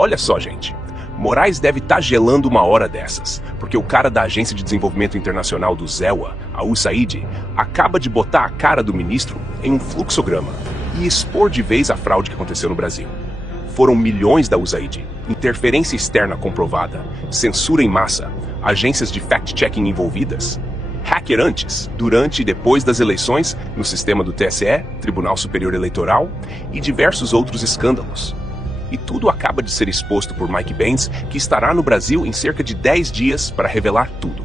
Olha só, gente. Moraes deve estar gelando uma hora dessas, porque o cara da Agência de Desenvolvimento Internacional do ZEWA, a USAID, acaba de botar a cara do ministro em um fluxograma e expor de vez a fraude que aconteceu no Brasil. Foram milhões da USAID, interferência externa comprovada, censura em massa, agências de fact-checking envolvidas, hacker antes, durante e depois das eleições no sistema do TSE, Tribunal Superior Eleitoral, e diversos outros escândalos. E tudo acaba de ser exposto por Mike Benz, que estará no Brasil em cerca de 10 dias para revelar tudo.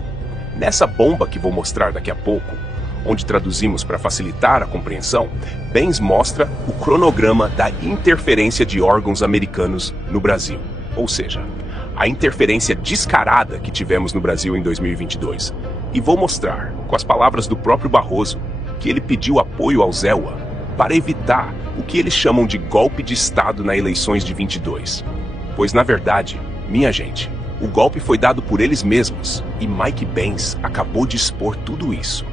Nessa bomba que vou mostrar daqui a pouco, onde traduzimos para facilitar a compreensão, Benz mostra o cronograma da interferência de órgãos americanos no Brasil. Ou seja, a interferência descarada que tivemos no Brasil em 2022. E vou mostrar, com as palavras do próprio Barroso, que ele pediu apoio ao ZEWA para evitar o que eles chamam de golpe de Estado nas eleições de 22. Pois, na verdade, minha gente, o golpe foi dado por eles mesmos e Mike Benz acabou de expor tudo isso.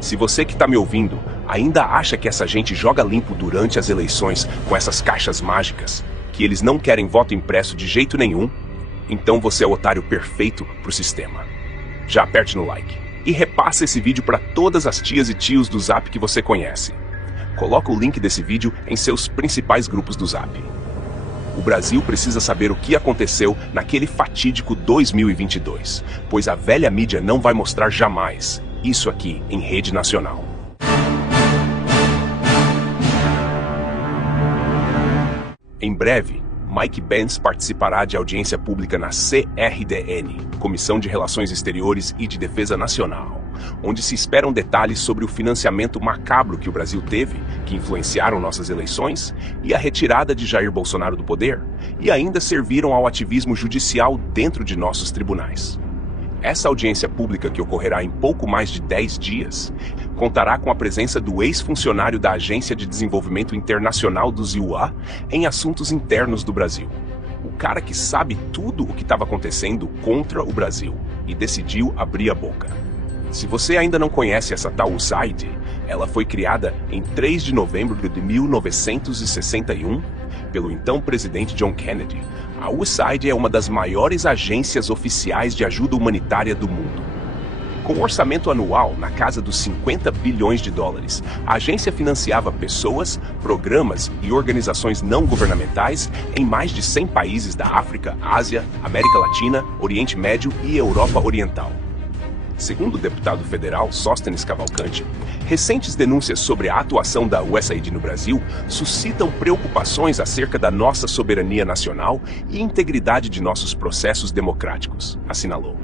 Se você que está me ouvindo ainda acha que essa gente joga limpo durante as eleições com essas caixas mágicas, que eles não querem voto impresso de jeito nenhum, então você é o otário perfeito para o sistema. Já aperte no like e repassa esse vídeo para todas as tias e tios do Zap que você conhece. Coloca o link desse vídeo em seus principais grupos do Zap. O Brasil precisa saber o que aconteceu naquele fatídico 2022, pois a velha mídia não vai mostrar jamais isso aqui em rede nacional. Em breve, Mike Benz participará de audiência pública na CRDN, Comissão de Relações Exteriores e de Defesa Nacional, onde se esperam detalhes sobre o financiamento macabro que o Brasil teve, que influenciaram nossas eleições, e a retirada de Jair Bolsonaro do poder, e ainda serviram ao ativismo judicial dentro de nossos tribunais. Essa audiência pública, que ocorrerá em pouco mais de 10 dias, contará com a presença do ex-funcionário da Agência de Desenvolvimento Internacional do ZEWA em assuntos internos do Brasil. O cara que sabe tudo o que estava acontecendo contra o Brasil e decidiu abrir a boca. Se você ainda não conhece essa tal USAID, ela foi criada em 3 de novembro de 1961 pelo então presidente John Kennedy. A USAID é uma das maiores agências oficiais de ajuda humanitária do mundo. Com um orçamento anual na casa dos 50 bilhões de dólares, a agência financiava pessoas, programas e organizações não governamentais em mais de 100 países da África, Ásia, América Latina, Oriente Médio e Europa Oriental. Segundo o deputado federal Sóstenes Cavalcante, recentes denúncias sobre a atuação da USAID no Brasil suscitam preocupações acerca da nossa soberania nacional e integridade de nossos processos democráticos, assinalou.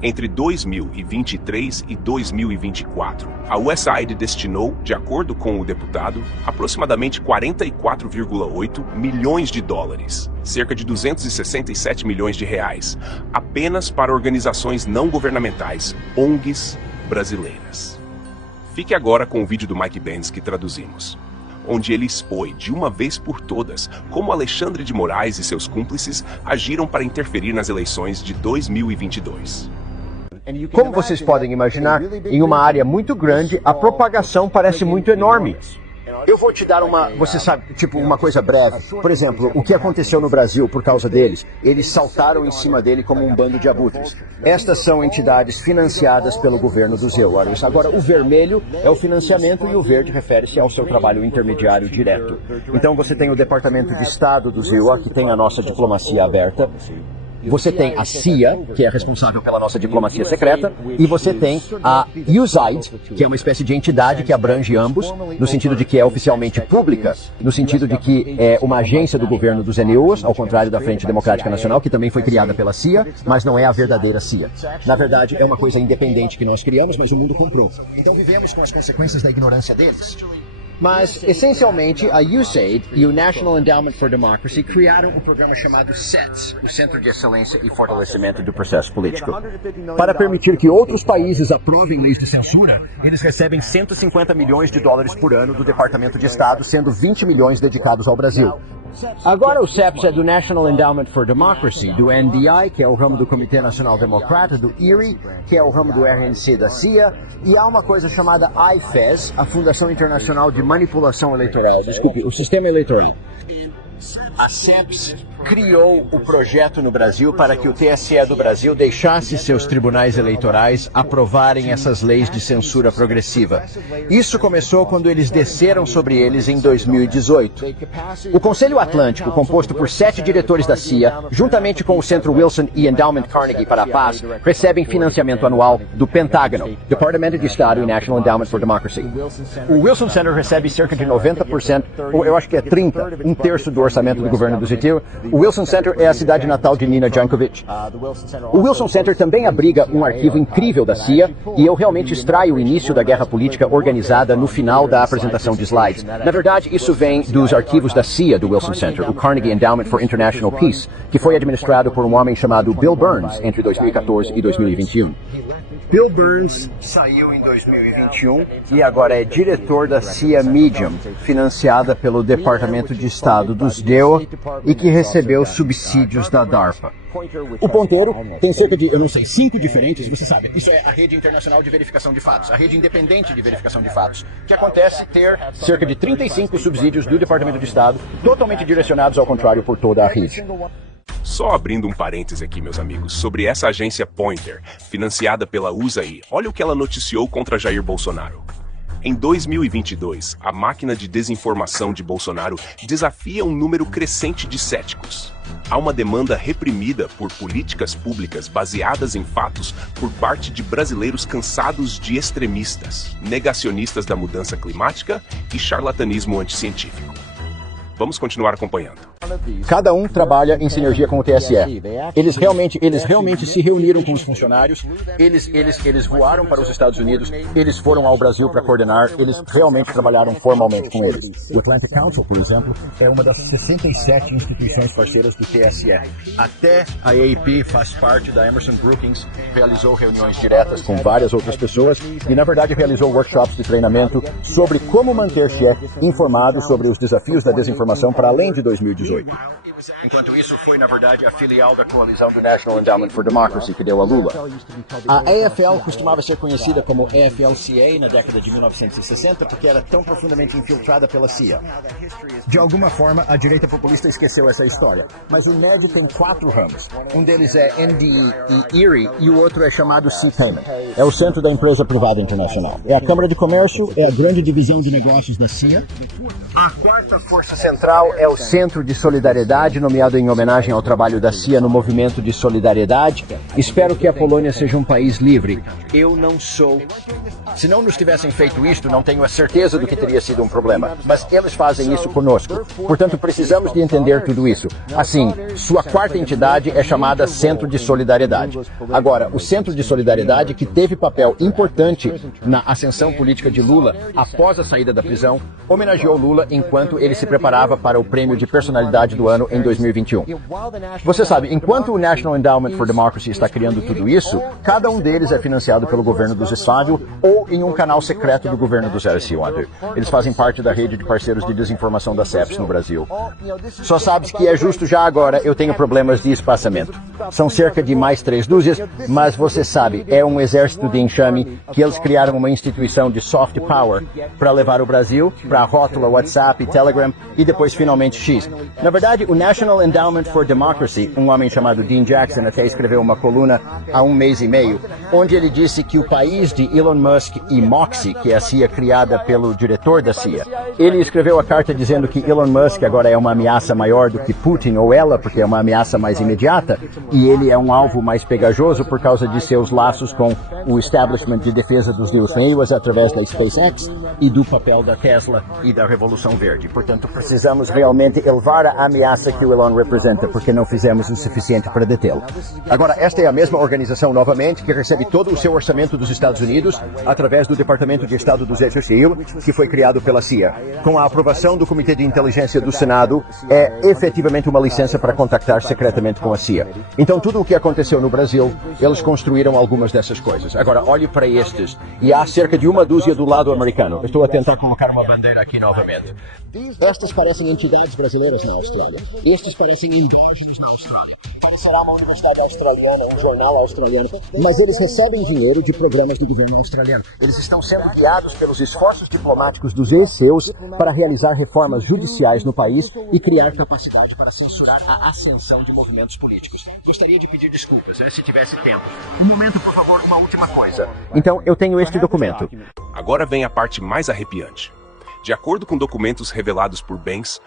Entre 2023 e 2024, a USAID destinou, de acordo com o deputado, aproximadamente 44,8 milhões de dólares, cerca de 267 milhões de reais, apenas para organizações não governamentais, ONGs brasileiras. Fique agora com o vídeo do Mike Benz que traduzimos, onde ele expõe de uma vez por todas como Alexandre de Moraes e seus cúmplices agiram para interferir nas eleições de 2022. Como vocês podem imaginar, em uma área muito grande, a propagação parece muito enorme. Eu vou te dar você sabe, tipo uma coisa breve. Por exemplo, o que aconteceu no Brasil por causa deles? Eles saltaram em cima dele como um bando de abutres. Estas são entidades financiadas pelo governo do ZEWA. Agora, o vermelho é o financiamento e o verde refere-se ao seu trabalho intermediário direto. Então você tem o Departamento de Estado do ZEWA, que tem a nossa diplomacia aberta. Você tem a CIA, que é responsável pela nossa diplomacia secreta, e você tem a USAID, que é uma espécie de entidade que abrange ambos, no sentido de que é oficialmente pública, no sentido de que é uma agência do governo dos NUs, ao contrário da Frente Democrática Nacional, que também foi criada pela CIA, mas não é a verdadeira CIA. Na verdade, é uma coisa independente que nós criamos, mas o mundo comprou. Então vivemos com as consequências da ignorância deles. Mas, essencialmente, a USAID e o National Endowment for Democracy criaram um programa chamado CETS, o Centro de Excelência e Fortalecimento do Processo Político. Para permitir que outros países aprovem leis de censura, eles recebem 150 milhões de dólares por ano do Departamento de Estado, sendo 20 milhões dedicados ao Brasil. Agora o CEPS é do National Endowment for Democracy, do NDI, que é o ramo do Comitê Nacional Democrata, do IRI, que é o ramo do RNC da CIA, e há uma coisa chamada IFES, a Fundação Internacional de Manipulação Eleitoral, desculpe, o Sistema Eleitoral. A CEPS criou o projeto no Brasil para que o TSE do Brasil deixasse seus tribunais eleitorais aprovarem essas leis de censura progressiva. Isso começou quando eles desceram sobre eles em 2018. O Conselho Atlântico, composto por 7 diretores da CIA, juntamente com o Centro Wilson e Endowment Carnegie para a Paz, recebem financiamento anual do Pentágono, Departamento de Estado e National Endowment for Democracy. O Wilson Center recebe cerca de 90%, ou eu acho que é 30%, um terço do orçamento do governo do Zitil. O Wilson Center é a cidade natal de Nina Jankovic. O Wilson Center também abriga um arquivo incrível da CIA, e eu realmente extraio o início da guerra política organizada no final da apresentação de slides. Na verdade, isso vem dos arquivos da CIA do Wilson Center, o Carnegie Endowment for International Peace, que foi administrado por um homem chamado Bill Burns entre 2014 e 2021. Bill Burns saiu em 2021 e agora é diretor da CIA Medium, financiada pelo Departamento de Estado dos DEO e que recebeu subsídios da DARPA. O ponteiro tem cerca de, 5 diferentes, você sabe, isso é a rede internacional de verificação de fatos, a rede independente de verificação de fatos, que acontece ter cerca de 35 subsídios do Departamento de Estado, totalmente direcionados ao contrário por toda a rede. Só abrindo um parêntese aqui, meus amigos, sobre essa agência Pointer, financiada pela USAID, olha o que ela noticiou contra Jair Bolsonaro. Em 2022, a máquina de desinformação de Bolsonaro desafia um número crescente de céticos. Há uma demanda reprimida por políticas públicas baseadas em fatos por parte de brasileiros cansados de extremistas, negacionistas da mudança climática e charlatanismo anticientífico. Vamos continuar acompanhando. Cada um trabalha em sinergia com o TSE. Eles realmente se reuniram com os funcionários, eles voaram para os Estados Unidos, eles foram ao Brasil para coordenar, eles realmente trabalharam formalmente com eles. O Atlantic Council, por exemplo, é uma das 67 instituições parceiras do TSE. Até a AAP faz parte da Emerson Brookings, realizou reuniões diretas com várias outras pessoas e, na verdade, realizou workshops de treinamento sobre como manter chefe informado sobre os desafios da desinformação para além de 2018. Enquanto isso, foi, na verdade, a filial da coalizão do National Endowment for Democracy que deu a Lula. A AFL costumava ser conhecida como AFL-CA na década de 1960 porque era tão profundamente infiltrada pela CIA. De alguma forma, a direita populista esqueceu essa história. Mas o NED tem 4 ramos. Um deles é NDE e ERIE e o outro é chamado C-Payment. É o centro da empresa privada internacional. É a Câmara de Comércio, é a grande divisão de negócios da CIA. A quarta força central é o Centro de Solidariedade, nomeado em homenagem ao trabalho da CIA no movimento de solidariedade. Espero que a Polônia seja um país livre. Eu não sou. Se não nos tivessem feito isto, não tenho a certeza do que teria sido um problema. Mas eles fazem isso conosco. Portanto, precisamos de entender tudo isso. Assim, sua quarta entidade é chamada Centro de Solidariedade. Agora, o Centro de Solidariedade, que teve papel importante na ascensão política de Lula após a saída da prisão, homenageou Lula enquanto ele se preparava para o prêmio de personalidade do ano em 2021. Você sabe, enquanto o National Endowment for Democracy está criando tudo isso, cada um deles é financiado pelo governo do Zesfávio ou em um canal secreto do governo do Zé Silva. Eles fazem parte da rede de parceiros de desinformação da CEPS no Brasil. Só sabes que é justo já agora eu tenho problemas de espaçamento. São cerca de mais 3 dúzias, mas você sabe, é um exército de enxame que eles criaram uma instituição de soft power para levar o Brasil para a rótula WhatsApp, Telegram e depois finalmente X. Na verdade, o National Endowment for Democracy, um homem chamado Dean Jackson até escreveu uma coluna há 1 mês e meio, onde ele disse que o país de Elon Musk e Moxie, que é a CIA criada pelo diretor da CIA, ele escreveu a carta dizendo que Elon Musk agora é uma ameaça maior do que Putin ou ela, porque é uma ameaça mais imediata, e ele é um alvo mais pegajoso por causa de seus laços com o establishment de defesa dos neos através da SpaceX e do papel da Tesla e da Revolução Verde. Portanto, precisamos realmente elevar a ameaça que o Elon representa, porque não fizemos o suficiente para detê-lo. Agora, esta é a mesma organização, novamente, que recebe todo o seu orçamento dos Estados Unidos através do Departamento de Estado do Zé Cecil, que foi criado pela CIA. Com a aprovação do Comitê de Inteligência do Senado, é efetivamente uma licença para contactar secretamente com a CIA. Então, tudo o que aconteceu no Brasil, eles construíram algumas dessas coisas. Agora, olhe para estes, e há cerca de 1 dúzia do lado americano. Estou a tentar colocar uma bandeira aqui novamente. Estas parecem entidades brasileiras, não Austrália. Estes parecem endógenos na Austrália. Parecerá uma universidade australiana, um jornal australiano, mas eles recebem dinheiro de programas do governo australiano. Eles estão sendo guiados pelos esforços diplomáticos dos ESEUs para realizar reformas judiciais no país e criar capacidade para censurar a ascensão de movimentos políticos. Gostaria de pedir desculpas, se tivesse tempo. Um momento, por favor, uma última coisa. Então, eu tenho este documento. Agora vem a parte mais arrepiante. De acordo com documentos revelados por Banks,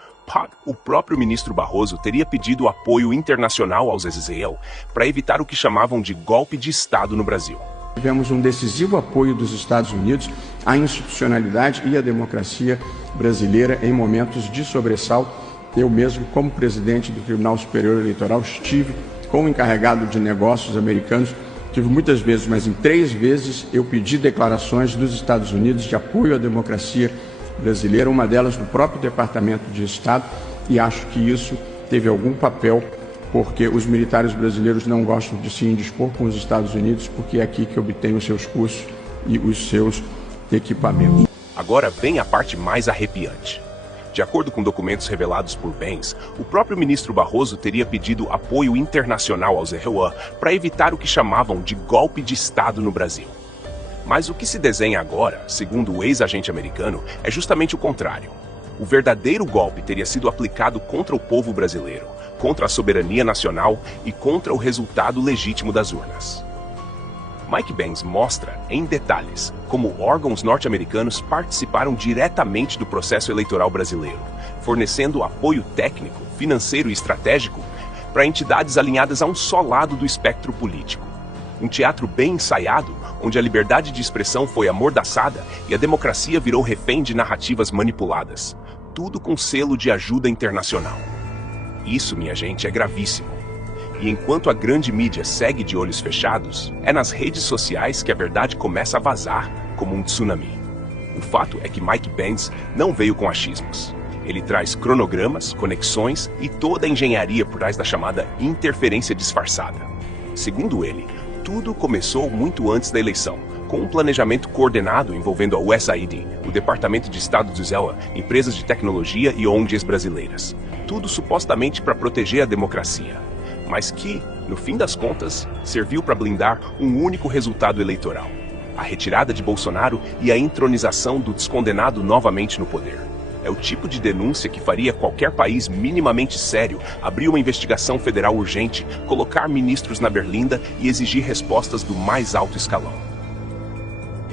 o próprio ministro Barroso teria pedido apoio internacional aos Israel para evitar o que chamavam de golpe de Estado no Brasil. Tivemos um decisivo apoio dos Estados Unidos à institucionalidade e à democracia brasileira em momentos de sobressalto. Eu mesmo, como presidente do Tribunal Superior Eleitoral, estive com o encarregado de negócios americanos. Tive muitas vezes, mas em 3 vezes eu pedi declarações dos Estados Unidos de apoio à democracia brasileira, uma delas no próprio Departamento de Estado, e acho que isso teve algum papel, porque os militares brasileiros não gostam de se indispor com os Estados Unidos, porque é aqui que obtêm os seus cursos e os seus equipamentos. Agora vem a parte mais arrepiante. De acordo com documentos revelados por Banks, o próprio ministro Barroso teria pedido apoio internacional aos Israel para evitar o que chamavam de golpe de Estado no Brasil. Mas o que se desenha agora, segundo o ex-agente americano, é justamente o contrário. O verdadeiro golpe teria sido aplicado contra o povo brasileiro, contra a soberania nacional e contra o resultado legítimo das urnas. Mike Banks mostra, em detalhes, como órgãos norte-americanos participaram diretamente do processo eleitoral brasileiro, fornecendo apoio técnico, financeiro e estratégico para entidades alinhadas a um só lado do espectro político. Um teatro bem ensaiado, onde a liberdade de expressão foi amordaçada e a democracia virou refém de narrativas manipuladas, tudo com selo de ajuda internacional. Isso, minha gente, é gravíssimo. E enquanto a grande mídia segue de olhos fechados, é nas redes sociais que a verdade começa a vazar, como um tsunami. O fato é que Mike Banks não veio com achismos. Ele traz cronogramas, conexões e toda a engenharia por trás da chamada interferência disfarçada. Segundo ele, tudo começou muito antes da eleição, com um planejamento coordenado envolvendo a USAID, o Departamento de Estado de Israel, empresas de tecnologia e ONGs brasileiras. Tudo supostamente para proteger a democracia, mas que, no fim das contas, serviu para blindar um único resultado eleitoral: a retirada de Bolsonaro e a entronização do descondenado novamente no poder. É o tipo de denúncia que faria qualquer país minimamente sério abrir uma investigação federal urgente, colocar ministros na berlinda e exigir respostas do mais alto escalão.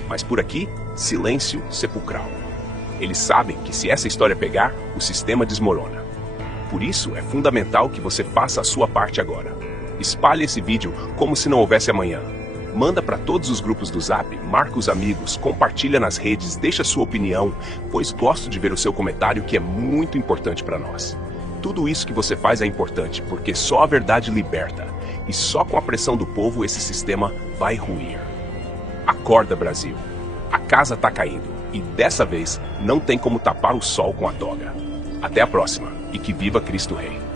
Mas por aqui, silêncio sepulcral. Eles sabem que se essa história pegar, o sistema desmorona. Por isso, é fundamental que você faça a sua parte agora. Espalhe esse vídeo como se não houvesse amanhã. Manda para todos os grupos do Zap, marca os amigos, compartilha nas redes, deixa sua opinião, pois gosto de ver o seu comentário, que é muito importante para nós. Tudo isso que você faz é importante, porque só a verdade liberta, e só com a pressão do povo esse sistema vai ruir. Acorda, Brasil! A casa tá caindo, e dessa vez não tem como tapar o sol com a toga. Até a próxima, e que viva Cristo Rei!